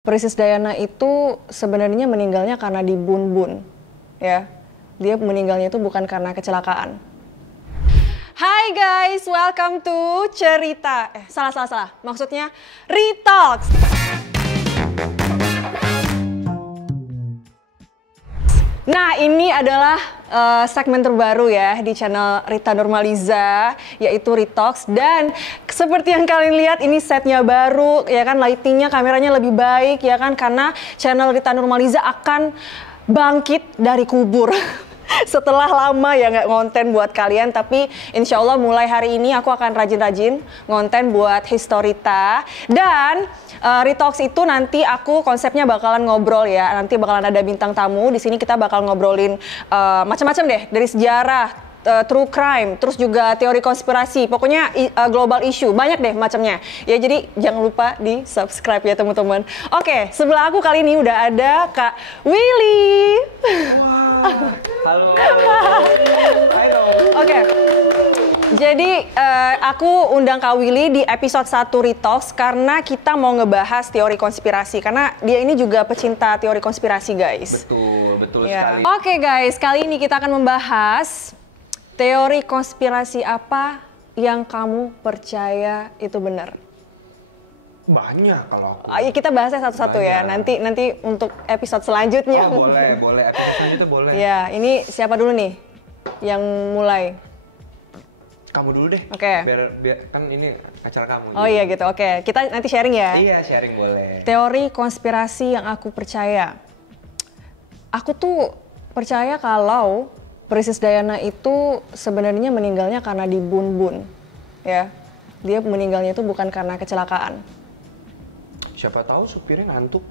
Princess Diana itu sebenarnya meninggalnya karena dibunuh, ya. Dia meninggalnya itu bukan karena kecelakaan. Hai guys, welcome to cerita. Salah. Maksudnya Retalks. Nah, ini adalah segmen terbaru ya di channel Rita Nurmaliza, yaitu Retalks. Dan seperti yang kalian lihat, ini setnya baru, ya kan, lightingnya, kameranya lebih baik, ya kan, karena channel Rita Nurmaliza akan bangkit dari kubur. Setelah lama ya nggak ngonten buat kalian, tapi insya Allah mulai hari ini aku akan rajin-rajin ngonten buat Historita. Dan Retalks itu nanti aku konsepnya bakalan ngobrol ya, nanti bakalan ada bintang tamu. Di sini kita bakal ngobrolin macam-macam deh, dari sejarah, true crime, terus juga teori konspirasi, pokoknya global issue, banyak deh macamnya. Ya, jadi jangan lupa di subscribe ya teman-teman. Oke, sebelah aku kali ini udah ada Kak Willy. Wah, halo. Oke, jadi aku undang Kak Willy di episode 1 Retalks karena kita mau ngebahas teori konspirasi, karena dia ini juga pecinta teori konspirasi, guys. Betul Ya. sekali. Oke guys, kali ini kita akan membahas teori konspirasi apa yang kamu percaya itu benar? Banyak kalau aku. Kita bahasnya satu-satu ya. Nanti untuk episode selanjutnya. Oh, boleh. Episode selanjutnya boleh. Ya, ini siapa dulu nih yang mulai? Kamu dulu deh. Oke. Biar kan ini acara kamu. Oh iya gitu. Oke, kita nanti sharing ya. Iya, sharing boleh. Teori konspirasi yang aku percaya. Aku tuh percaya kalau Princess Diana itu sebenarnya meninggalnya karena dibunuh, ya. Dia meninggalnya itu bukan karena kecelakaan. Siapa tahu supirnya ngantuk.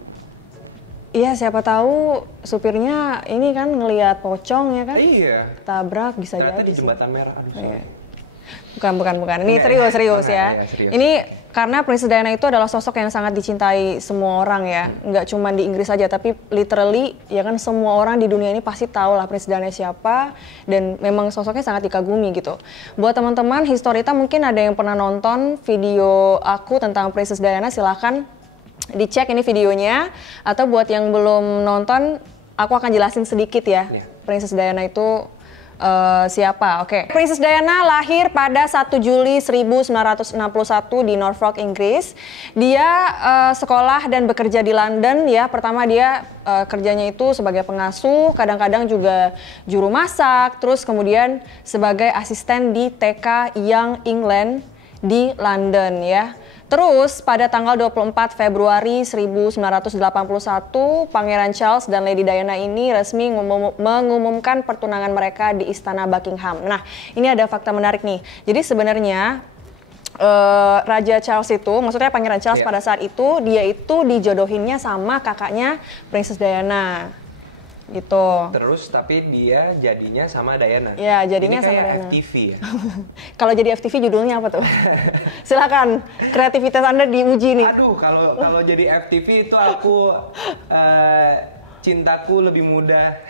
Iya, siapa tahu supirnya ini kan ngelihat pocong ya kan? Iya. Tabrak bisa Ternyata jadi di jembatan merah. Aduh, Iya. sorry. Bukan. Ini serius ya. Iya, serius. Ini karena Princess Diana itu adalah sosok yang sangat dicintai semua orang ya. Nggak cuma di Inggris saja, tapi literally ya kan semua orang di dunia ini pasti tahu lah Princess Diana siapa. Dan memang sosoknya sangat dikagumi gitu. Buat teman-teman Historita mungkin ada yang pernah nonton video aku tentang Princess Diana, silahkan dicek ini videonya. Atau buat yang belum nonton, aku akan jelasin sedikit ya. Princess Diana itu siapa? Oke. Princess Diana lahir pada 1 Juli 1961 di Norfolk, Inggris. Dia sekolah dan bekerja di London ya. Pertama dia kerjanya itu sebagai pengasuh, kadang-kadang juga juru masak, terus kemudian sebagai asisten di TK Young England di London ya. Terus pada tanggal 24 Februari 1981, Pangeran Charles dan Lady Diana ini resmi mengumumkan pertunangan mereka di Istana Buckingham. Nah, ini ada fakta menarik nih. Jadi sebenarnya Raja Charles itu, maksudnya Pangeran Charles pada saat itu, dia itu dijodohinnya sama kakaknya Princess Diana. Gitu. Terus tapi dia jadinya sama Diana. Ya, jadinya ini sama kayak Diana. FTV ya. Kalau jadi FTV judulnya apa tuh? Silakan, kreativitas Anda diuji nih. Aduh, kalau jadi FTV itu aku cintaku lebih muda.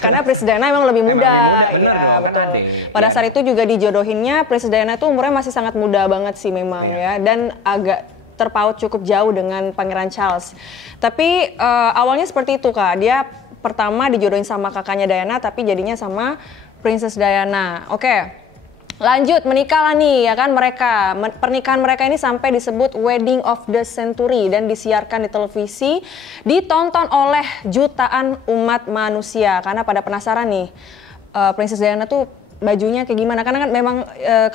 Karena Princess Diana emang lebih muda. Bener Iya, dong, betul. kan adik. Pada saat itu juga dijodohinnya Princess Diana itu umurnya masih sangat muda banget sih memang ya, dan agak terpaut cukup jauh dengan Pangeran Charles. Tapi awalnya seperti itu Kak, dia pertama dijodohin sama kakaknya Diana, tapi jadinya sama Princess Diana. Oke, lanjut menikah lah nih ya kan mereka. Pernikahan mereka ini sampai disebut Wedding of the Century dan disiarkan di televisi, ditonton oleh jutaan umat manusia karena pada penasaran nih Princess Diana tuh bajunya kayak gimana, karena kan memang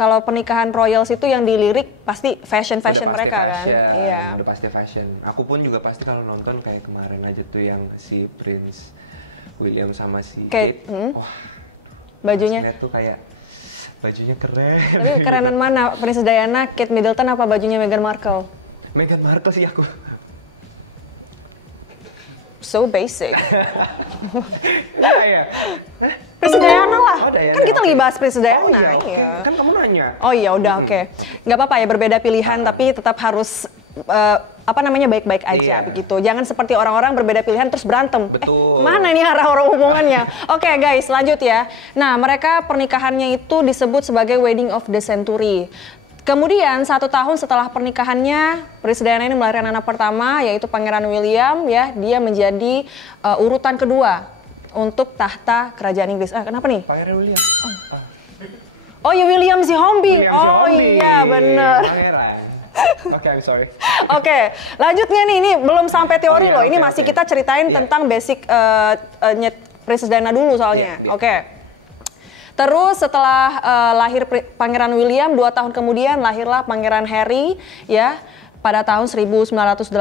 kalau pernikahan royals itu yang dilirik pasti fashion mereka kan. Iya. Udah pasti fashion. Aku pun juga pasti kalau nonton kayak kemarin aja tuh yang si Prince William sama si Kate. Wah, bajunya tuh kayak bajunya keren. Tapi kerenan mana? Princess Diana, Kate Middleton, apa bajunya Meghan Markle? Meghan Markle sih aku. So basic. Iya. Princess Diana lah. Oh, Diana. Kan kita lagi bahas Princess Diana. Oh iya, oke. Iya. Kan kamu nanya. Oh iya, udah oke. Nggak apa-apa ya, berbeda pilihan tapi tetap harus baik-baik aja begitu. Jangan seperti orang-orang berbeda pilihan terus berantem. Betul. Mana nih arah orang hubungannya? Oke guys, lanjut ya. Nah, mereka pernikahannya itu disebut sebagai Wedding of the Century. Kemudian 1 tahun setelah pernikahannya, Princess Diana ini melahirkan anak pertama yaitu Pangeran William ya. Dia menjadi urutan kedua untuk tahta kerajaan Inggris. Kenapa nih? Pangeran William. Oh ya, William si Hombing. Iya bener. Pangeran. Oke, I'm sorry. Oke, lanjutnya nih, ini belum sampai teori loh. Ini masih kita ceritain tentang basic Princess Diana dulu soalnya. Oke. Terus setelah lahir Pangeran William, 2 tahun kemudian lahirlah Pangeran Harry ya pada tahun 1984.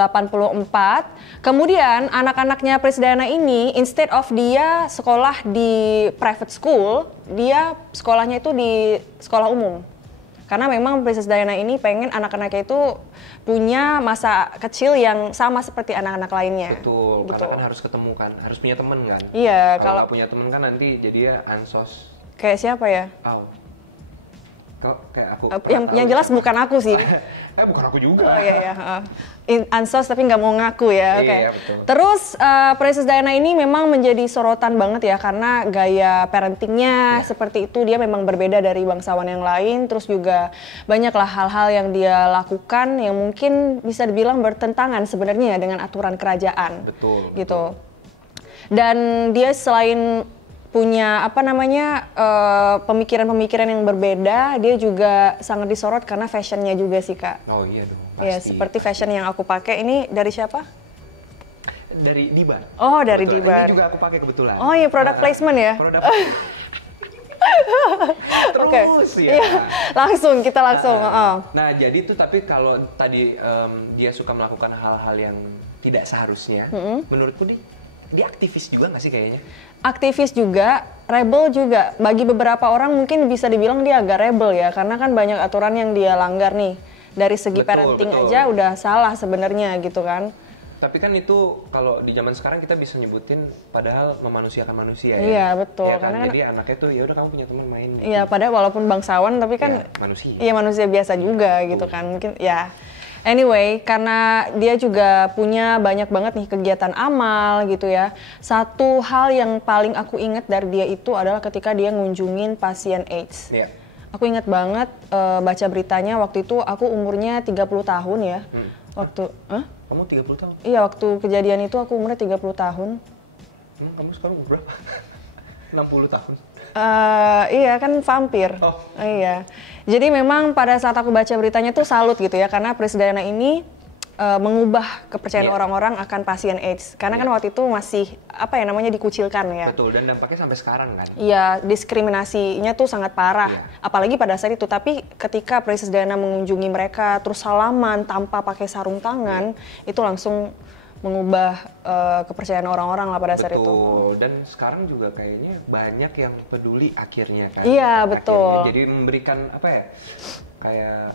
Kemudian anak-anaknya Princess Diana ini, instead of dia sekolah di private school, dia sekolahnya itu di sekolah umum. Karena memang Princess Diana ini pengen anak-anaknya itu punya masa kecil yang sama seperti anak-anak lainnya. Betul, karena kan harus ketemu kan, harus punya temen kan. Iya, kalau punya temen kan nanti jadinya ansos. Kayak siapa ya? Kok kayak aku? Yang jelas bukan aku sih. Bukan aku juga. Oh iya. Ansos tapi nggak mau ngaku ya. Oke. Iya, Terus Princess Diana ini memang menjadi sorotan banget ya karena gaya parentingnya seperti itu. Dia memang berbeda dari bangsawan yang lain. Terus juga banyaklah hal-hal yang dia lakukan yang mungkin bisa dibilang bertentangan sebenarnya dengan aturan kerajaan. Betul. Gitu. Dan dia selain punya pemikiran-pemikiran yang berbeda, dia juga sangat disorot karena fashionnya juga sih Kak. Oh iya dong, pasti. Ya seperti fashion yang aku pakai ini dari siapa? Dari Dibar. Oh dari Dibar. Ini juga aku pakai kebetulan. Oh iya, product placement ya? Product placement. Terus ya. Langsung kita langsung. Nah jadi tuh tapi kalau tadi dia suka melakukan hal-hal yang tidak seharusnya, menurutku dia aktivis juga nggak sih kayaknya? Aktivis juga, rebel juga. Bagi beberapa orang mungkin bisa dibilang dia agak rebel ya, karena kan banyak aturan yang dia langgar nih. Dari segi parenting aja udah salah sebenarnya gitu kan. Tapi kan itu kalau di zaman sekarang kita bisa nyebutin padahal memanusiakan manusia ya. Iya betul. Ya kan? Karena jadi anaknya tuh ya udah kamu punya teman main. Iya padahal walaupun bangsawan tapi kan manusia. Iya manusia biasa juga gitu kan. Mungkin ya. Anyway, karena dia juga punya banyak banget nih kegiatan amal gitu ya. Satu hal yang paling aku ingat dari dia itu adalah ketika dia ngunjungin pasien AIDS. Iya. Aku ingat banget baca beritanya waktu itu aku umurnya 30 tahun ya. Waktu, Kamu 30 tahun? Iya, waktu kejadian itu aku umurnya 30 tahun. Kamu sekarang umur berapa? 60 tahun? Iya kan vampir. Iya. Jadi memang pada saat aku baca beritanya tuh salut gitu ya, karena Princess Diana ini mengubah kepercayaan orang-orang akan pasien AIDS. Karena kan waktu itu masih dikucilkan ya. Betul, dan dampaknya sampai sekarang kan. Iya, diskriminasinya tuh sangat parah. Apalagi pada saat itu. Tapi ketika Princess Diana mengunjungi mereka terus salaman tanpa pakai sarung tangan, itu langsung mengubah kepercayaan orang-orang lah pada saat itu. Betul, dan sekarang juga kayaknya banyak yang peduli akhirnya kan. Iya, betul. Jadi memberikan kayak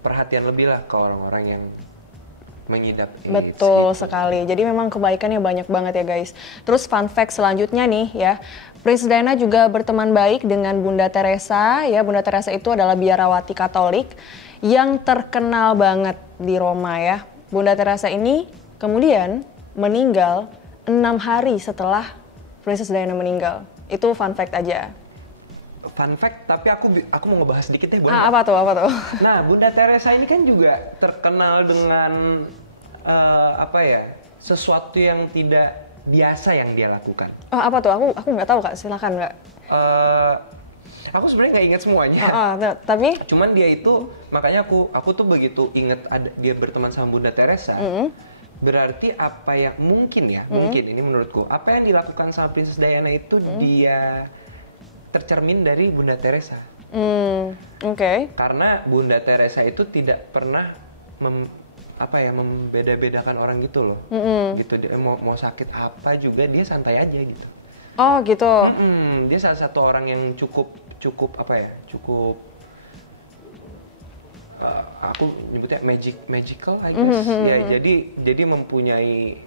perhatian lebih lah ke orang-orang yang mengidap AIDS. Betul sekali. Jadi memang kebaikannya banyak banget ya guys. Terus fun fact selanjutnya nih ya. Princess Diana juga berteman baik dengan Bunda Teresa ya. Bunda Teresa itu adalah biarawati Katolik yang terkenal banget di Roma ya. Bunda Teresa ini kemudian meninggal 6 hari setelah Princess Diana meninggal. Itu fun fact aja. Fun fact, tapi aku mau ngebahas sedikit deh. Apa tuh? Nah, Bunda Teresa ini kan juga terkenal dengan sesuatu yang tidak biasa yang dia lakukan. Apa tuh? Aku nggak tahu Kak, silakan Kak. Aku sebenarnya nggak ingat semuanya. Tapi cuman dia itu makanya aku tuh begitu inget dia berteman sama Bunda Teresa. Berarti apa yang mungkin ini menurutku apa yang dilakukan sama Princess Diana itu dia tercermin dari Bunda Teresa. Oke. Karena Bunda Teresa itu tidak pernah membeda-bedakan orang gitu loh. Gitu dia mau sakit apa juga dia santai aja gitu. Oh gitu. Dia salah satu orang yang cukup aku nyebutnya magical I guess. Ya jadi mempunyai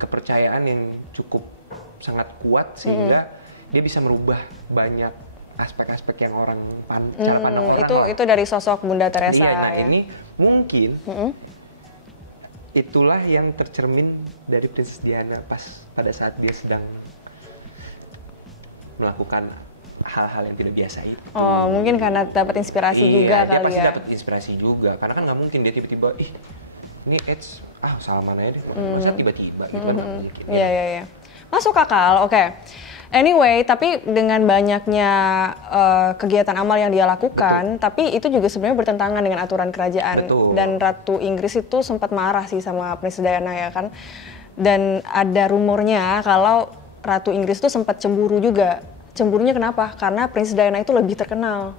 kepercayaan yang cukup sangat kuat sehingga dia bisa merubah banyak aspek-aspek yang orang cara pandang orang. Itu dari sosok Bunda Teresa. Iya, nah ya. ini mungkin itulah yang tercermin dari Princess Diana pada saat dia sedang melakukan hal-hal yang tidak biasa itu. Oh, mungkin karena dapat inspirasi juga dia kali pasti ya. dapat inspirasi juga, karena kan nggak mungkin dia tiba-tiba ini Salman aja deh, masa tiba-tiba gitu kan. Iya. Masuk akal, oke. Anyway, tapi dengan banyaknya kegiatan amal yang dia lakukan, tapi itu juga sebenarnya bertentangan dengan aturan kerajaan. Betul. Dan Ratu Inggris itu sempat marah sih sama Princess Diana ya kan. Dan ada rumornya kalau Ratu Inggris itu sempat cemburu juga. Cemburunya kenapa? Karena Princess Diana itu lebih terkenal.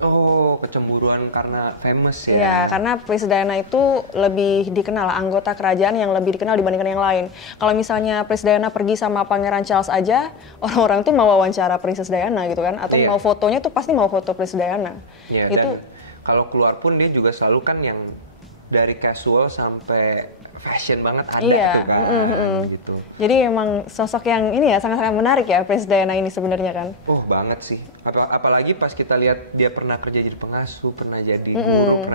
Oh, kecemburuan karena famous ya? Iya, karena Princess Diana itu lebih dikenal, anggota kerajaan yang lebih dikenal dibandingkan yang lain. Kalau misalnya Princess Diana pergi sama Pangeran Charles aja, orang-orang tuh mau wawancara Princess Diana gitu kan, atau mau fotonya tuh pasti mau foto Princess Diana. Iya, itu kalau keluar pun dia juga selalu kan yang dari casual sampai fashion banget ada tuh kan, gitu. Jadi emang sosok yang ini ya sangat-sangat menarik ya Princess Diana ini sebenarnya kan. Oh banget sih, apalagi pas kita lihat dia pernah kerja jadi pengasuh, pernah jadi guru,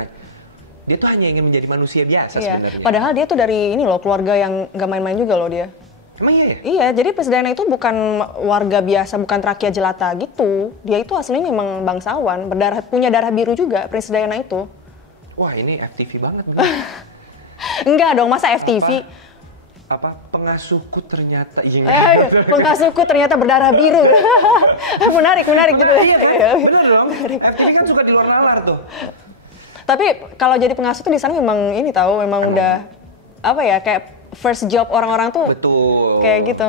dia tuh hanya ingin menjadi manusia biasa sebenarnya. Padahal dia tuh dari ini loh, keluarga yang gak main-main juga loh dia. Emang iya ya? Iya, jadi Princess Diana itu bukan warga biasa, bukan rakyat jelata gitu. Dia itu aslinya memang bangsawan, punya darah biru juga Princess Diana itu. Wah ini FTV banget. Enggak dong, masa FTV? Apa pengasuhku ternyata pengasuhku ternyata berdarah biru. menarik gitu. Iya, bener dong. FTV kan suka di luar nalar tuh. Tapi kalau jadi pengasuh tuh di sana memang ini tahu, memang udah apa ya, kayak first job orang-orang tuh. Betul. Kayak gitu.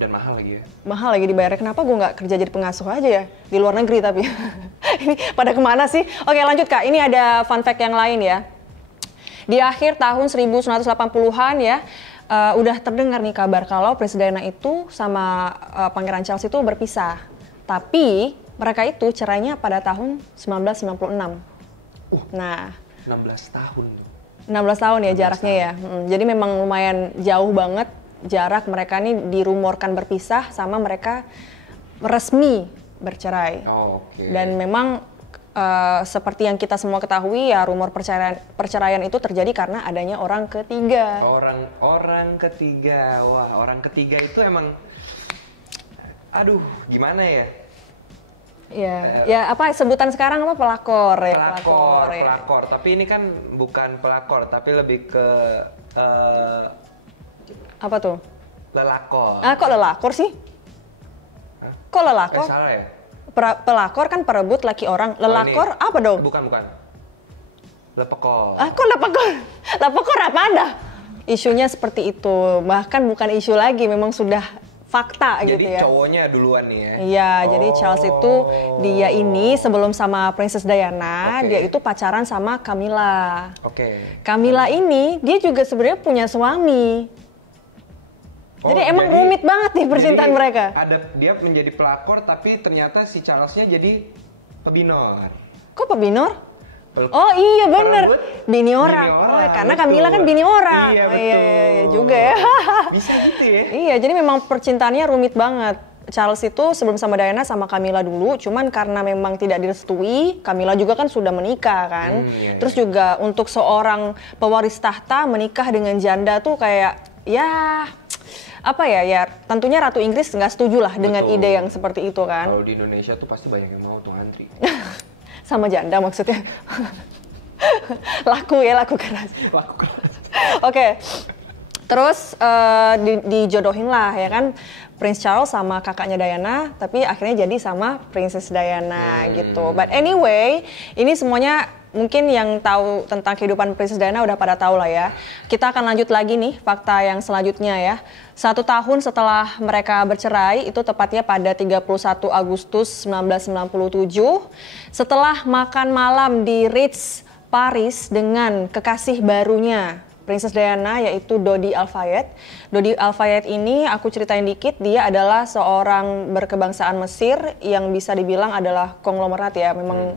Dan mahal lagi ya. Mahal lagi dibayarnya. Kenapa gue nggak kerja jadi pengasuh aja ya di luar negeri tapi. Ini pada kemana sih? Oke lanjut Kak, ini ada fun fact yang lain ya. Di akhir tahun 1980-an ya, udah terdengar nih kabar kalau Princess Diana itu sama Pangeran Charles itu berpisah. Tapi mereka itu cerainya pada tahun 1996. Nah, 16 tahun. 16 tahun ya jaraknya ya. Jadi memang lumayan jauh banget jarak mereka nih, dirumorkan berpisah sama mereka resmi bercerai. Oh, okay. Dan memang seperti yang kita semua ketahui ya, rumor perceraian itu terjadi karena adanya orang ketiga. Orang ketiga. Wah, orang ketiga itu emang aduh, gimana ya? Ya apa sebutan sekarang apa pelakor ya? Pelakor. Tapi ini kan bukan pelakor, tapi lebih ke apa tuh? Lelakor. Kok lelakor sih? Hah? Kok lelakor? Salah ya? Pelakor kan perebut laki orang. Lelakor apa dong? Bukan. Lepekor. Kok lepekor? Lepekor apa Anda? Isunya seperti itu. Bahkan bukan isu lagi, memang sudah fakta jadi gitu ya. Jadi cowoknya duluan nih ya? Iya, jadi Charles itu, dia ini sebelum sama Princess Diana, dia itu pacaran sama Camilla. Camilla ini, dia juga sebenarnya punya suami. Jadi emang rumit banget nih percintaan mereka. Dia menjadi pelakor, tapi ternyata si Charlesnya jadi pebinor. Kok pebinor? Oh iya bener, bini orang. Karena Camilla kan bini orang. Iya juga ya. Bisa gitu ya? Iya, jadi memang percintaannya rumit banget. Charles itu sebelum sama Diana sama Camilla dulu, cuman karena memang tidak direstui, Camilla juga kan sudah menikah kan. Terus juga untuk seorang pewaris tahta menikah dengan janda tuh kayak ya apa ya tentunya Ratu Inggris nggak setuju lah dengan ide yang seperti itu kan. Kalau di Indonesia tuh pasti banyak yang mau tuh antri. Sama janda maksudnya. laku keras. Oke. Terus dijodohin lah ya kan Prince Charles sama kakaknya Diana, tapi akhirnya jadi sama Princess Diana gitu. But anyway, ini semuanya mungkin yang tahu tentang kehidupan Princess Diana udah pada tahu lah ya. Kita akan lanjut lagi nih fakta yang selanjutnya ya. 1 tahun setelah mereka bercerai, itu tepatnya pada 31 Agustus 1997, setelah makan malam di Ritz, Paris dengan kekasih barunya Princess Diana, yaitu Dodi Al-Fayed. Dodi Al-Fayed ini aku ceritain dikit, dia adalah seorang berkebangsaan Mesir yang bisa dibilang adalah konglomerat ya, memang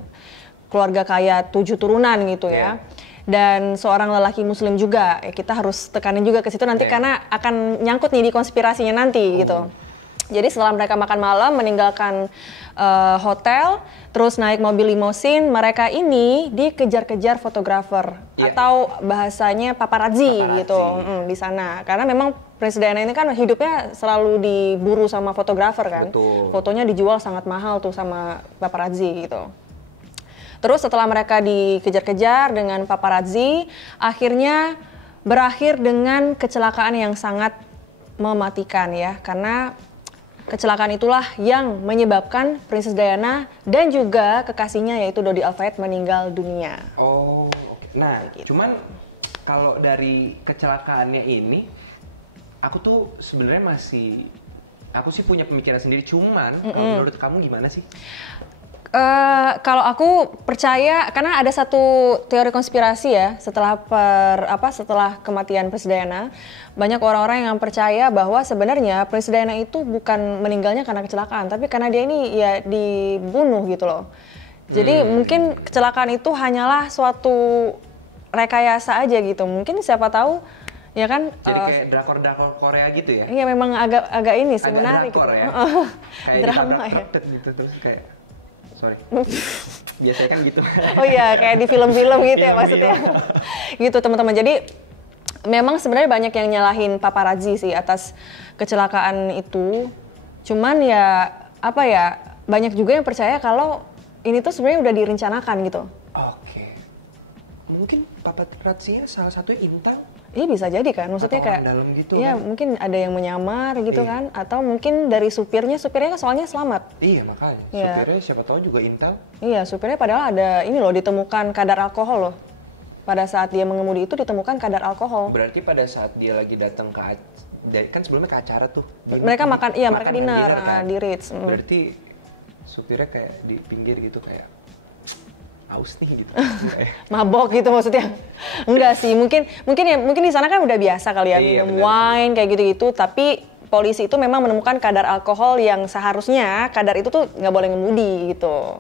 keluarga kaya 7 turunan gitu ya. Dan seorang lelaki muslim juga, kita harus tekanin juga ke situ nanti karena akan nyangkut nih di konspirasinya nanti gitu. Jadi setelah mereka makan malam, meninggalkan hotel, terus naik mobil limosin, mereka ini dikejar-kejar fotografer atau bahasanya paparazzi gitu di sana. Karena memang Presiden ini kan hidupnya selalu diburu sama fotografer kan. Betul. Fotonya dijual sangat mahal tuh sama paparazzi gitu. Terus setelah mereka dikejar-kejar dengan paparazzi, akhirnya berakhir dengan kecelakaan yang sangat mematikan ya, karena kecelakaan itulah yang menyebabkan Princess Diana dan juga kekasihnya yaitu Dodi Al-Fayed meninggal dunia. Oh, oke. Nah, cuman kalau dari kecelakaannya ini, aku tuh sebenarnya aku sih punya pemikiran sendiri. Cuman, kalau menurut kamu gimana sih? Kalau aku percaya, karena ada satu teori konspirasi ya setelah kematian Princess Diana, banyak orang-orang yang percaya bahwa sebenarnya Princess Diana itu bukan meninggalnya karena kecelakaan, tapi karena dia ini ya dibunuh gitu loh. Jadi mungkin kecelakaan itu hanyalah suatu rekayasa aja gitu. Mungkin siapa tahu ya kan. Jadi kayak drakor-drakor Korea gitu ya? Iya memang agak ini sih menarik gitu. Ya? Kayak drama ya. Gitu terus kayak. Sorry. Biasanya kan gitu. Oh iya, kayak di film-film gitu ya maksudnya. Gitu teman-teman. Jadi memang sebenarnya banyak yang nyalahin paparazzi sih atas kecelakaan itu. Cuman ya banyak juga yang percaya kalau ini tuh sebenarnya udah direncanakan gitu. Oke. Mungkin paparazzinya salah satu Intan. Iya bisa jadi kan, maksudnya atau kayak dalam gitu, iya kan? Mungkin ada yang menyamar gitu kan, atau mungkin dari supirnya kan soalnya selamat. Iya makanya, supirnya siapa tahu juga Intan. Iya, supirnya padahal ada ini loh, ditemukan kadar alkohol loh. Pada saat dia mengemudi itu ditemukan kadar alkohol. Berarti pada saat dia lagi datang kan sebelumnya ke acara tuh. Mereka mereka dinner kan? Di Ritz. Berarti supirnya kayak di pinggir gitu kayak haus nih gitu. Mabok gitu maksudnya. Enggak sih, mungkin di sana kan udah biasa kali ya minum wine kayak gitu-gitu, tapi polisi itu memang menemukan kadar alkohol yang seharusnya kadar itu tuh nggak boleh ngemudi gitu.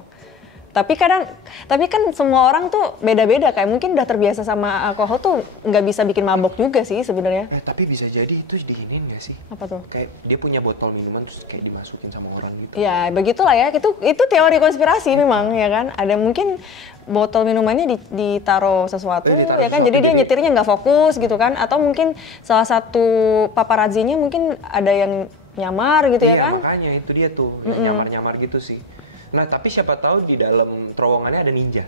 Tapi kan semua orang tuh beda-beda, kayak mungkin udah terbiasa sama alkohol tuh nggak bisa bikin mabok juga sih sebenarnya. Tapi bisa jadi itu diinin nggak sih? Apa tuh? Kayak dia punya botol minuman terus kayak dimasukin sama orang gitu. Ya begitulah ya, itu teori konspirasi memang ya kan. Ada mungkin botol minumannya ditaruh sesuatu ya kan, jadi dia nyetirnya nggak fokus gitu kan. Atau mungkin salah satu paparazzinya mungkin ada yang nyamar gitu ya kan. Iya makanya itu dia tuh, nyamar-nyamar gitu sih. Nah tapi siapa tahu di dalam terowongannya ada ninja.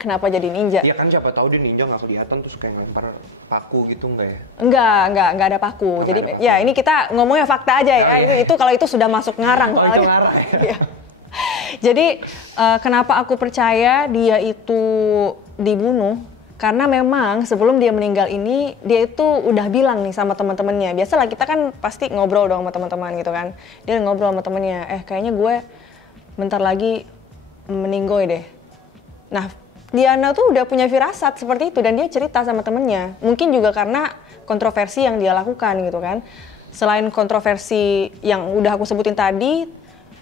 Kenapa jadi ninja? Iya kan siapa tahu dia ninja nggak kelihatan terus kayak ngelempar paku gitu nggak ya? Enggak ada paku. Jadi ada paku. Ya ini kita ngomongnya fakta aja ya. Itu kalau itu sudah masuk ngarang. Itu ngarang ya. Jadi kenapa aku percaya dia itu dibunuh? Karena memang sebelum dia meninggal ini dia itu udah bilang nih sama teman-temannya. Biasalah kita kan pasti ngobrol dong sama teman-teman gitu kan. Dia ngobrol sama temannya, kayaknya gue bentar lagi meninggoy deh. Nah, Diana tuh udah punya firasat seperti itu dan dia cerita sama temennya. Mungkin juga karena kontroversi yang dia lakukan gitu kan. Selain kontroversi yang udah aku sebutin tadi,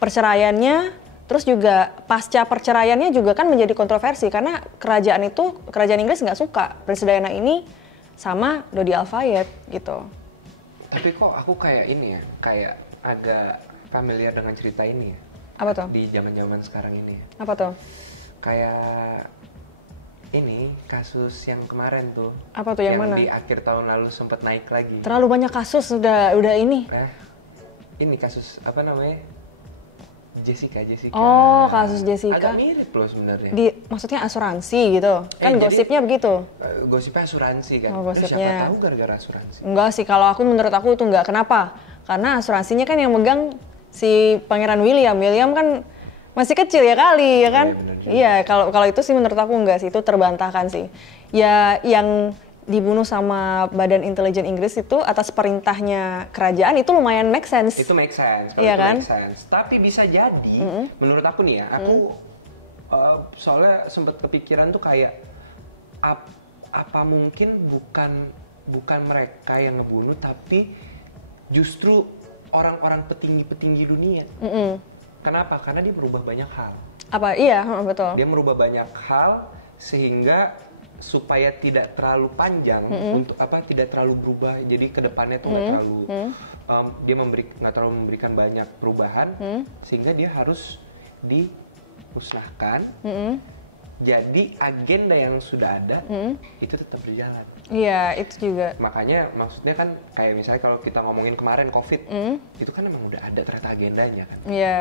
perceraiannya, terus juga pasca perceraiannya juga kan menjadi kontroversi karena kerajaan Inggris nggak suka Princess Diana ini sama Dodi Al-Fayed gitu. Tapi kok aku kayak ini ya, kayak agak familiar dengan cerita ini ya. Apa tuh? Di zaman-zaman sekarang ini. Apa tuh? Kayak ini kasus yang kemarin tuh. Apa tuh yang mana? Di akhir tahun lalu sempat naik lagi. Terlalu banyak kasus udah ini. Ini kasus apa namanya? Jessica. Oh, kasus Jessica. Agak mirip loh sebenarnya. Maksudnya asuransi gitu. Kan gosipnya begitu. Gosipnya asuransi kan. Oh, gosipnya. Siapa tahu gara-gara asuransi. Enggak sih, kalau menurut aku itu enggak. Kenapa? Karena asuransinya kan yang megang si Pangeran William kan masih kecil ya kali ya kan. Iya, kalau itu sih menurut aku enggak sih, itu terbantahkan sih. Ya yang dibunuh sama Badan Intelijen Inggris itu atas perintahnya kerajaan itu lumayan make sense. Itu make sense. Iya kan? Make sense. Tapi bisa jadi menurut aku nih ya, aku soalnya sempat kepikiran tuh kayak apa mungkin bukan mereka yang ngebunuh tapi justru orang-orang petinggi dunia. Kenapa? Karena dia merubah banyak hal. Apa? Iya, betul. Dia merubah banyak hal sehingga supaya tidak terlalu panjang untuk tidak terlalu berubah. Jadi kedepannya tuh nggak terlalu nggak terlalu memberikan banyak perubahan, sehingga dia harus dimusnahkan. Jadi agenda yang sudah ada itu tetap berjalan. Iya, itu juga. Makanya maksudnya kan kayak misalnya kalau kita ngomongin kemarin COVID, itu kan emang udah ada ternyata agendanya kan. Iya.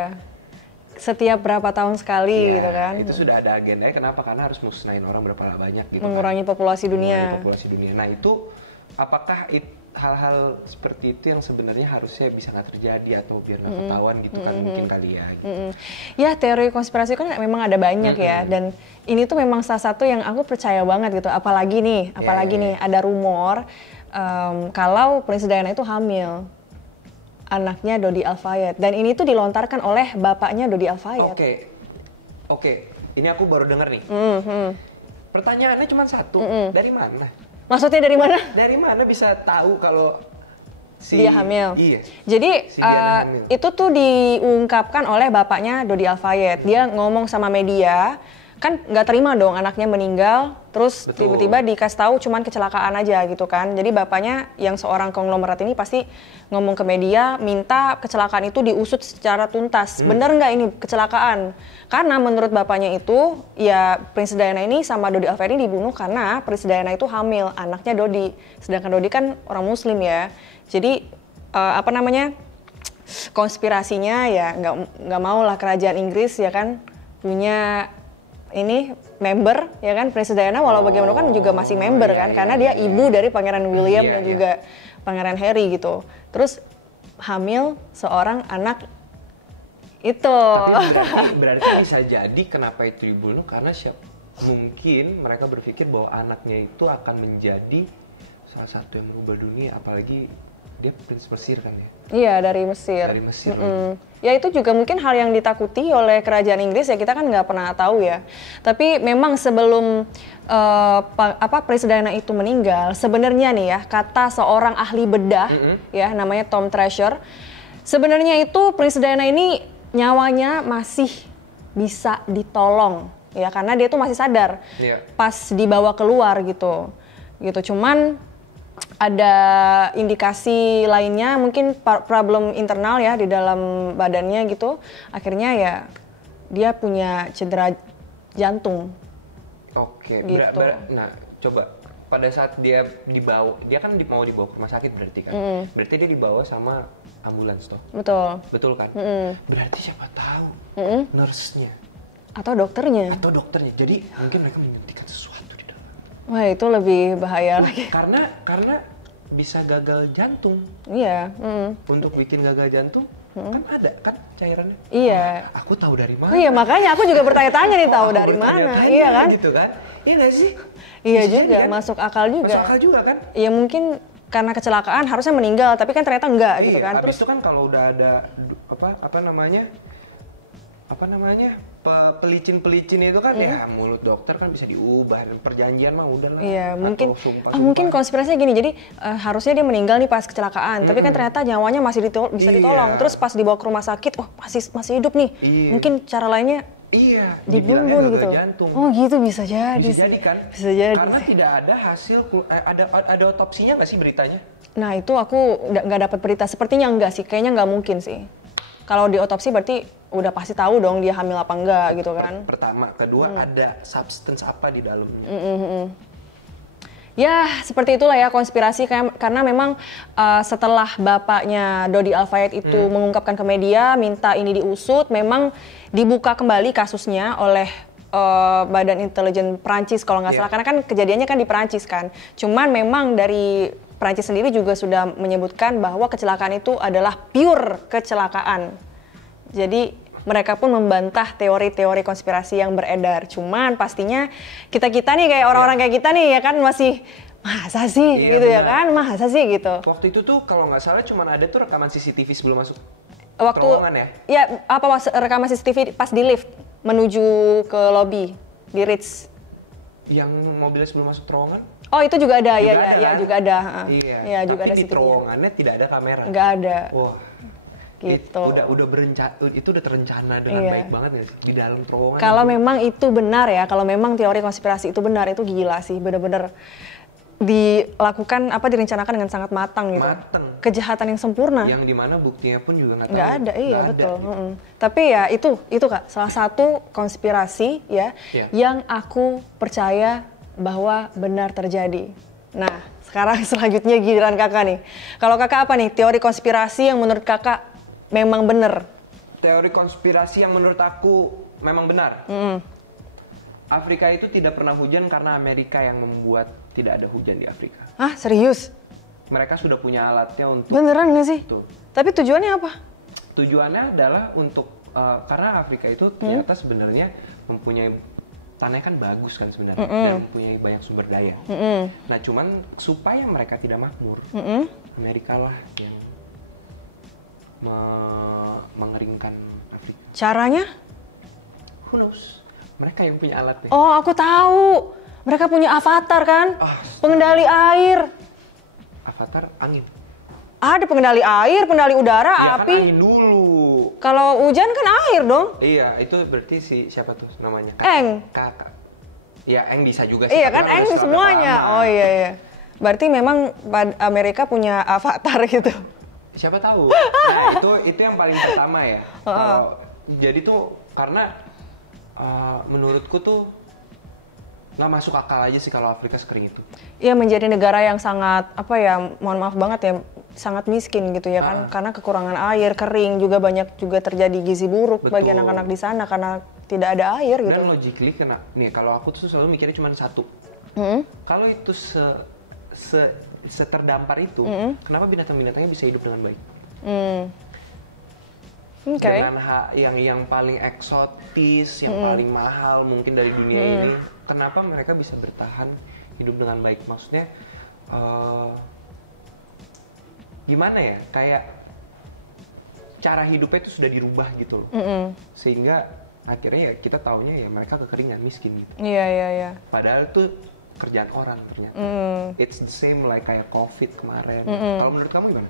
Setiap berapa tahun sekali gitu kan. Itu sudah ada agendanya. Kenapa? Karena harus musnahin orang berapa banyak gitu. Mengurangi kan. populasi dunia. Mengurangi populasi dunia. Nah itu apakah hal-hal seperti itu yang sebenarnya harusnya bisa nggak terjadi atau biar nggak ketahuan gitu kan mungkin kali ya. Gitu. Ya teori konspirasi kan memang ada banyak ya, dan ini tuh memang salah satu yang aku percaya banget gitu. Apalagi nih ada rumor kalau Princess Diana itu hamil anaknya Dodi Al-Fayed, dan ini tuh dilontarkan oleh bapaknya Dodi Al-Fayed. Oke, ini aku baru dengar nih. Pertanyaannya cuma satu, dari mana? Maksudnya dari mana? Dari mana bisa tahu kalau dia hamil? Iya. Jadi itu tuh diungkapkan oleh bapaknya Dodi Al-Fayed. Dia ngomong sama media, kan nggak terima dong anaknya meninggal, terus tiba-tiba dikasih tahu cuman kecelakaan aja gitu kan. Jadi bapaknya yang seorang konglomerat ini pasti ngomong ke media, minta kecelakaan itu diusut secara tuntas. Bener nggak ini kecelakaan? Karena menurut bapaknya itu, ya Princess Diana ini sama Dodi Al-Fayed ini dibunuh karena Princess Diana itu hamil, anaknya Dodi. Sedangkan Dodi kan orang Muslim ya. Jadi konspirasinya ya nggak mau lah kerajaan Inggris ya kan punya ini member ya kan, Princess Diana walau bagaimana kan juga masih member kan, karena dia ibu dari Pangeran William dan juga Pangeran Harry gitu. Terus hamil seorang anak itu. Tapi berarti bisa jadi kenapa itu dibunuh karena mungkin mereka berpikir bahwa anaknya itu akan menjadi salah satu yang merubah dunia, apalagi dia Prince Mesir kan ya? Iya, dari Mesir. Dari Mesir. Ya itu juga mungkin hal yang ditakuti oleh kerajaan Inggris ya, kita kan nggak pernah tahu ya. Tapi memang sebelum Princess Diana itu meninggal, sebenarnya nih ya, kata seorang ahli bedah ya namanya Tom Treasure, sebenarnya itu Princess Diana ini nyawanya masih bisa ditolong ya, karena dia tuh masih sadar pas dibawa keluar gitu. Cuman ada indikasi lainnya, mungkin problem internal ya di dalam badannya gitu. Akhirnya ya dia punya cedera jantung. Oke, gitu. Nah coba pada saat dia kan mau dibawa ke rumah sakit berarti kan? Berarti dia dibawa sama ambulans toh? Betul kan? Berarti siapa tahu nurse-nya atau dokternya. Jadi mungkin mereka menyuntikkan sesuatu. Wah itu lebih bahaya lagi. Karena bisa gagal jantung. Iya. Untuk bikin gagal jantung kan ada kan cairannya. Iya. Aku tahu dari mana? Oh iya, makanya aku juga bertanya-tanya nih tahu dari mana. Iya kan? Gitu kan? Iya nggak sih? Iya juga, kan? Masuk akal juga. Masuk akal juga kan? Iya mungkin karena kecelakaan harusnya meninggal, tapi kan ternyata enggak gitu kan. Terus itu kan kalau udah ada apa namanya pelicin itu kan ya mulut dokter kan bisa diubah, dan perjanjian mah udahlah. Iya, mungkin konspirasinya gini. Jadi harusnya dia meninggal nih pas kecelakaan, tapi kan ternyata nyawanya masih bisa ditolong. Terus pas dibawa ke rumah sakit, masih hidup nih. Mungkin cara lainnya dibunuh gitu. Jantung. Oh gitu, bisa jadi. Bisa jadi kan? Bisa jadi. Karena tidak ada hasil ada otopsinya nggak sih beritanya? Nah itu aku nggak dapat berita. Sepertinya enggak sih, kayaknya nggak mungkin sih. Kalau di otopsi berarti udah pasti tahu dong dia hamil apa enggak gitu kan. Pertama, kedua ada substance apa di dalamnya. Ya seperti itulah ya konspirasi, karena memang setelah bapaknya Dodi Al-Fayed itu mengungkapkan ke media minta ini diusut, memang dibuka kembali kasusnya oleh Badan Intelijen Prancis kalau nggak salah, karena kan kejadiannya kan di Prancis kan. Cuman memang dari Prancis sendiri juga sudah menyebutkan bahwa kecelakaan itu adalah pure kecelakaan. Jadi mereka pun membantah teori-teori konspirasi yang beredar. Cuman pastinya kita-kita nih kayak orang-orang kayak kita nih ya kan masih masa sih gitu benar. Ya kan, masa sih gitu. Waktu itu tuh kalau nggak salah cuman ada tuh rekaman CCTV sebelum masuk terowongan ya? Ya rekaman CCTV pas di lift menuju ke lobby di Ritz. Yang mobilnya sebelum masuk terowongan? Oh itu juga ada, juga ada. Iya, ya, juga tapi ada di terowongannya tidak ada kamera? Nggak ada. Wah. Gitu. Udah berencana, itu udah terencana dengan baik banget nggak sih di dalam terowongan? Kalau memang itu benar ya, kalau memang teori konspirasi itu benar, itu gila sih, bener-bener dilakukan direncanakan dengan sangat matang gitu. kejahatan yang sempurna. Yang dimana buktinya pun juga nggak ada, iya nggak betul. ada, gitu. Tapi ya itu Kak, salah satu konspirasi ya yang aku percaya bahwa benar terjadi. Nah, sekarang selanjutnya giliran Kakak nih. Kalau Kakak apa nih teori konspirasi yang menurut Kakak memang benar? Teori konspirasi yang menurut aku memang benar. Afrika itu tidak pernah hujan karena Amerika yang membuat tidak ada hujan di Afrika. Hah, serius? Mereka sudah punya alatnya untuk... Beneran nggak sih? Tuh. Tapi tujuannya apa? Tujuannya adalah untuk karena Afrika itu ternyata sebenarnya mempunyai tanahnya kan bagus kan sebenarnya dan mempunyai banyak sumber daya. Nah cuman supaya mereka tidak makmur, Amerika lah yang mengeringkan Afrika. Caranya? Who knows? Mereka yang punya alatnya. Oh, aku tahu. Mereka punya avatar kan? Pengendali air. Avatar angin. Ada pengendali air, pengendali udara, Ya, api. kan angin dulu. Kalau hujan kan air dong. Iya, itu berarti siapa tuh namanya? Eng. Kakak. Iya, Eng bisa juga sih. Iya kan, Eng semuanya. Oh iya. Berarti memang Amerika punya avatar gitu. Siapa tahu. Nah, itu yang paling pertama ya. Jadi tuh karena menurutku tuh nggak masuk akal aja sih kalau Afrika sekering itu. Iya, menjadi negara yang sangat mohon maaf banget ya, sangat miskin gitu ya kan, karena kekurangan air, kering, juga banyak juga terjadi gizi buruk bagi anak-anak di sana karena tidak ada air gitu. Dan logically kalau aku tuh selalu mikirnya cuma satu. Kalau itu seterdampar itu, kenapa binatang-binatangnya bisa hidup dengan baik? Dengan yang paling eksotis, yang paling mahal mungkin dari dunia ini, kenapa mereka bisa bertahan hidup dengan baik? Maksudnya gimana ya? Kayak cara hidupnya itu sudah dirubah gitu loh, sehingga akhirnya ya kita taunya ya mereka kekeringan, miskin gitu. Iya. Padahal itu kerjaan orang ternyata. It's the same like kayak COVID kemarin. Kalau menurut kamu gimana?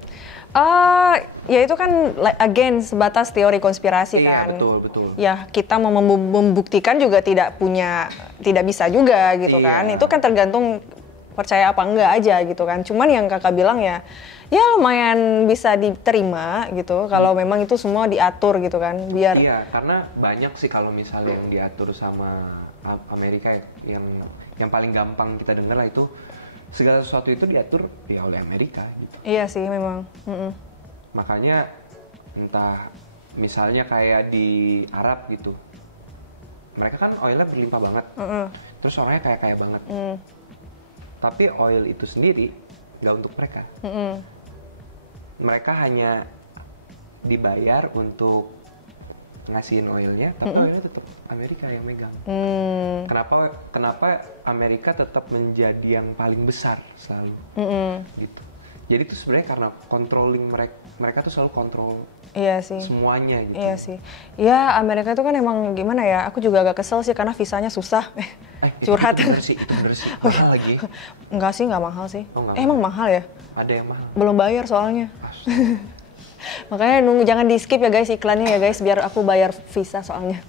Ya itu kan again sebatas teori konspirasi kan. Iya, betul. Ya kita mau membuktikan juga tidak bisa juga gitu kan. Itu kan tergantung percaya apa enggak aja gitu kan. Cuman yang Kakak bilang ya lumayan bisa diterima gitu kalau memang itu semua diatur gitu kan, biar. Iya, karena banyak sih kalau misalnya yang diatur sama Amerika yang paling gampang kita dengar lah itu segala sesuatu itu diatur ya oleh Amerika gitu. Iya sih memang. Makanya entah misalnya kayak di Arab gitu, mereka kan oilnya berlimpah banget, terus orangnya kaya banget, tapi oil itu sendiri nggak untuk mereka. Mereka hanya dibayar untuk ngasihin oilnya, tapi oilnya tetap Amerika yang megang. Kenapa Amerika tetap menjadi yang paling besar selalu, gitu. Jadi itu sebenarnya karena controlling mereka tuh selalu kontrol. Iya sih. Semuanya gitu. Iya sih. Ya Amerika itu kan emang gimana ya? Aku juga agak kesel sih karena visanya susah. Curhat. Itu bener sih. Mahal lagi. Enggak sih, nggak mahal sih. Mahal. Emang mahal ya? Ada yang mahal. Belum bayar soalnya. Makanya jangan di skip ya guys iklannya ya guys, biar aku bayar visa soalnya.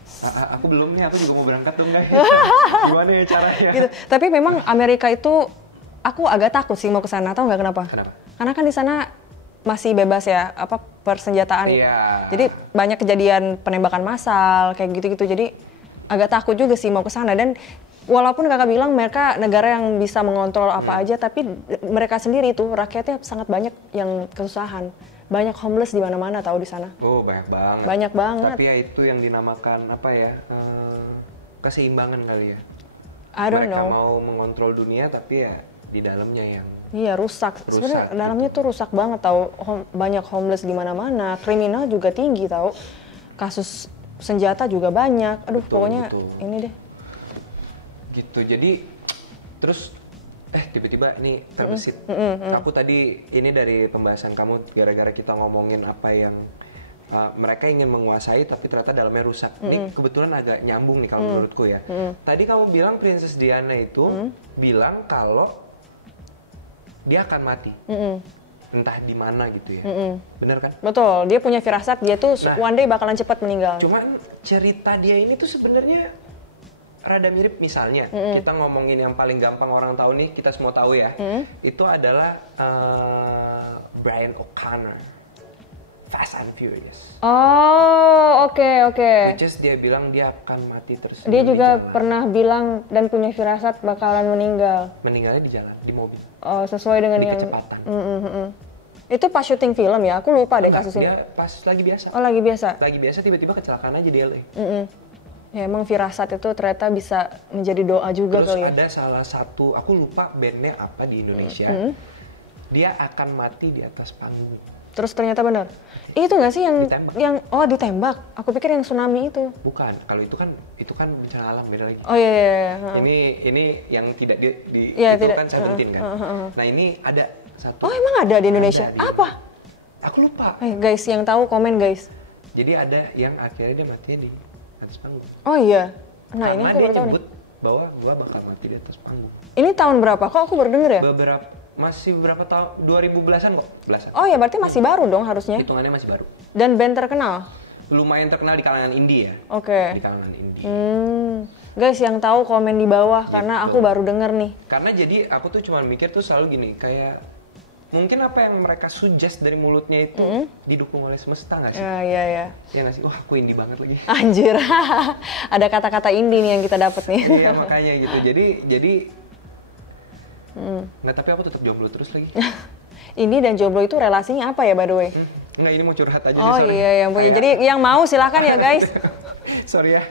Aku belum nih, aku juga mau berangkat dong guys. Gimana ya caranya? Gitu. Tapi memang Amerika itu aku agak takut sih mau ke sana, tahu nggak kenapa? Kenapa? Karena kan di sana masih bebas ya, persenjataan. Iya. Jadi banyak kejadian penembakan massal kayak gitu-gitu. Jadi agak takut juga sih mau ke sana. Dan walaupun Kakak bilang mereka negara yang bisa mengontrol apa aja, tapi mereka sendiri tuh rakyatnya sangat banyak yang kesusahan. Banyak homeless di mana-mana tahu di sana. Oh, banyak banget. Banyak banget. Tapi ya itu yang dinamakan apa ya? Keseimbangan kali ya. I don't Mereka know. mau mengontrol dunia tapi ya di dalamnya yang Iya, rusak. Sebenarnya dalamnya tuh rusak banget tahu. Banyak homeless di mana-mana, kriminal juga tinggi tahu. Kasus senjata juga banyak. Aduh, pokoknya ini deh. Gitu. Jadi terus tiba-tiba ini terbesit. Aku tadi ini dari pembahasan kamu gara-gara kita ngomongin apa yang mereka ingin menguasai tapi ternyata dalamnya rusak. Ini kebetulan agak nyambung nih kalau menurutku ya. Tadi kamu bilang Princess Diana itu bilang kalau dia akan mati. Entah di mana gitu ya. Bener kan? Betul, dia punya firasat dia tuh one day bakalan cepat meninggal. Cuman cerita dia ini tuh sebenarnya rada mirip misalnya kita ngomongin yang paling gampang orang tahu nih, kita semua tahu ya. Itu adalah Brian O'Connor, Fast and Furious. Oh, oke. Which is dia bilang dia akan mati terus. Dia juga pernah bilang dan punya firasat bakalan meninggal. Meninggalnya di jalan, di mobil. Oh, sesuai dengan di yang kecepatan. Itu pas syuting film ya? Aku lupa deh kasus ini. Dia pas lagi biasa. Oh, lagi biasa. Lagi biasa tiba-tiba kecelakaan aja di LA. Ya emang firasat itu ternyata bisa menjadi doa juga Terus kali ya. ada salah satu, aku lupa bandnya apa di Indonesia. Dia akan mati di atas panggung. Terus ternyata benar. Itu nggak sih yang Ditembak. ditembak? Aku pikir yang tsunami itu. Bukan, kalau itu kan bencana alam, beda lagi. Oh iya. Ini yang tidak di Iya, itu tidak. kan Seventeen kan. Nah ini ada satu. Oh emang ada di Indonesia? Ada, Apa? Aku lupa. Guys yang tahu komen guys. Jadi ada yang akhirnya dia matinya di atas panggung. Oh iya. Nah ini Karena aku dia baru tahu nih. nyebut bahwa gua bakal mati di atas panggung. Ini tahun berapa? Kok aku baru denger ya? Masih beberapa tahun, 2000 belasan kok, belasan. Oh ya berarti masih baru dong harusnya. Hitungannya masih baru. Dan band terkenal? Lumayan terkenal di kalangan indie ya. Oke. Di kalangan indie. Guys yang tahu komen di bawah karena aku baru denger nih. Karena jadi aku tuh cuma mikir tuh selalu gini, kayak mungkin apa yang mereka suggest dari mulutnya itu didukung oleh semesta nggak sih? Iya. Iya nggak sih? Wah aku indie banget lagi. Anjir. Ada kata-kata indie nih yang kita dapat nih. Iya makanya gitu. Jadi nggak, tapi aku tetap jomblo terus lagi. Ini dan jomblo itu relasinya apa ya by the way? Nggak, ini mau curhat aja. Oh iya yang punya. Jadi yang mau silahkan ya guys. Sorry ya.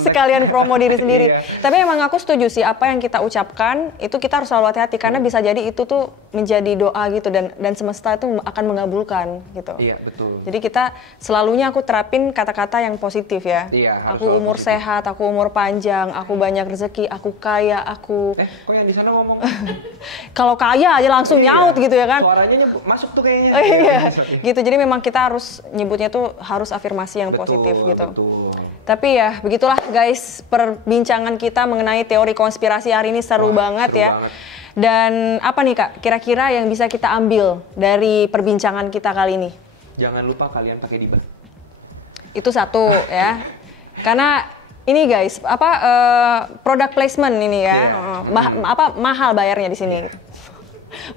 Sekalian promo diri sendiri. Iya. Tapi emang aku setuju sih apa yang kita ucapkan itu kita harus selalu hati-hati karena bisa jadi itu tuh menjadi doa gitu dan semesta itu akan mengabulkan gitu. Iya betul. Jadi kita selalunya aku terapin kata-kata yang positif ya. Iya. Aku umur sehat, aku umur panjang, aku banyak rezeki, aku kaya, aku. Kok yang di sana ngomong? Kalau kaya aja langsung nyaut gitu ya kan? Suaranya masuk tuh kayaknya. Oh, iya. Gitu. Jadi memang kita harus nyebutnya tuh harus afirmasi yang positif gitu. Betul. Tapi ya begitulah guys perbincangan kita mengenai teori konspirasi hari ini seru banget seru ya. banget. Dan apa nih Kak kira-kira yang bisa kita ambil dari perbincangan kita kali ini? Jangan lupa kalian pakai diba. Itu satu ya. Karena ini guys product placement ini ya. Mahal bayarnya di sini.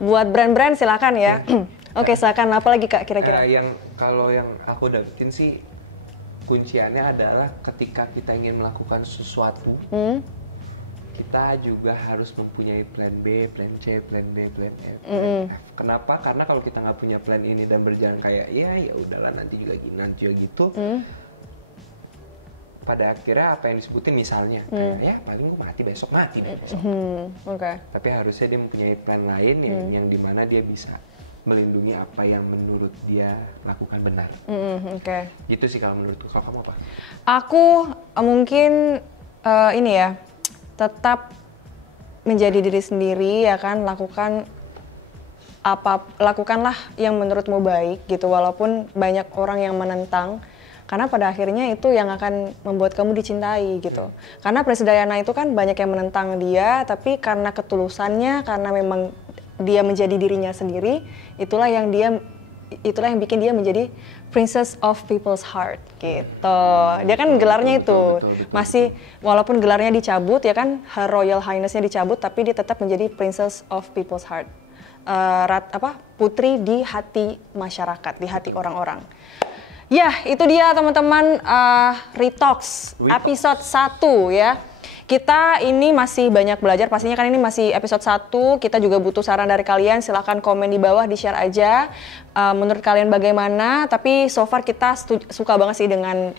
Buat brand-brand silakan ya. Oke, silakan apa lagi Kak kira-kira? Kalau yang aku dapetin sih kunciannya adalah ketika kita ingin melakukan sesuatu, kita juga harus mempunyai plan B, plan C, plan D, plan E. Kenapa? Karena kalau kita nggak punya plan ini dan berjalan kayak ya udahlah nanti juga gini, nanti juga gitu. Pada akhirnya apa yang disebutin misalnya kayak ya paling gue mati besok. Oke. Tapi harusnya dia mempunyai plan lain yang dimana dia bisa melindungi apa yang menurut dia lakukan benar. Oke. Gitu sih kalau menurutku. Kalau kamu apa? Aku mungkin ini ya tetap menjadi diri sendiri ya kan, lakukanlah yang menurutmu baik gitu walaupun banyak orang yang menentang. Karena pada akhirnya itu yang akan membuat kamu dicintai gitu. Karena Presiden Diana itu kan banyak yang menentang dia, tapi karena ketulusannya, karena memang dia menjadi dirinya sendiri, itulah yang bikin dia menjadi Princess of People's Heart gitu. Dia kan gelarnya itu betul. masih walaupun gelarnya dicabut ya kan, Her Royal Highness-nya dicabut, tapi dia tetap menjadi Princess of People's Heart. Putri di hati masyarakat, di hati orang-orang. Ya, itu dia teman-teman Retox episode 1 ya. Kita ini masih banyak belajar, pastinya kan ini masih episode 1, kita juga butuh saran dari kalian, silahkan komen di bawah, di-share aja. Menurut kalian bagaimana, tapi so far kita suka banget sih dengan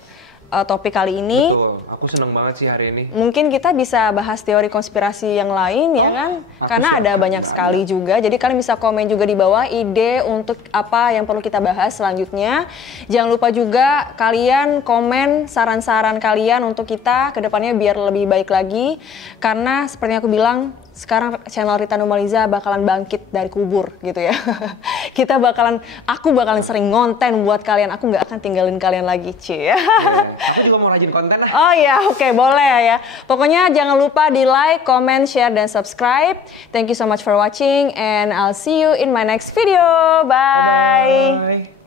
topik kali ini. Betul, aku seneng banget sih hari ini. Mungkin kita bisa bahas teori konspirasi yang lain ya kan, karena ada banyak sekali juga. Jadi kalian bisa komen juga di bawah ide untuk apa yang perlu kita bahas selanjutnya. Jangan lupa juga kalian komen saran-saran kalian untuk kita ke depannya biar lebih baik lagi. Karena seperti yang aku bilang, sekarang channel Rita Nurmaliza bakalan bangkit dari kubur gitu ya. Aku bakalan sering ngonten buat kalian. Aku nggak akan tinggalin kalian lagi, Ci. Aku juga mau rajin konten lah. Oh iya, oke, boleh ya. Pokoknya jangan lupa di like, comment, share, dan subscribe. Thank you so much for watching and I'll see you in my next video. Bye. Bye.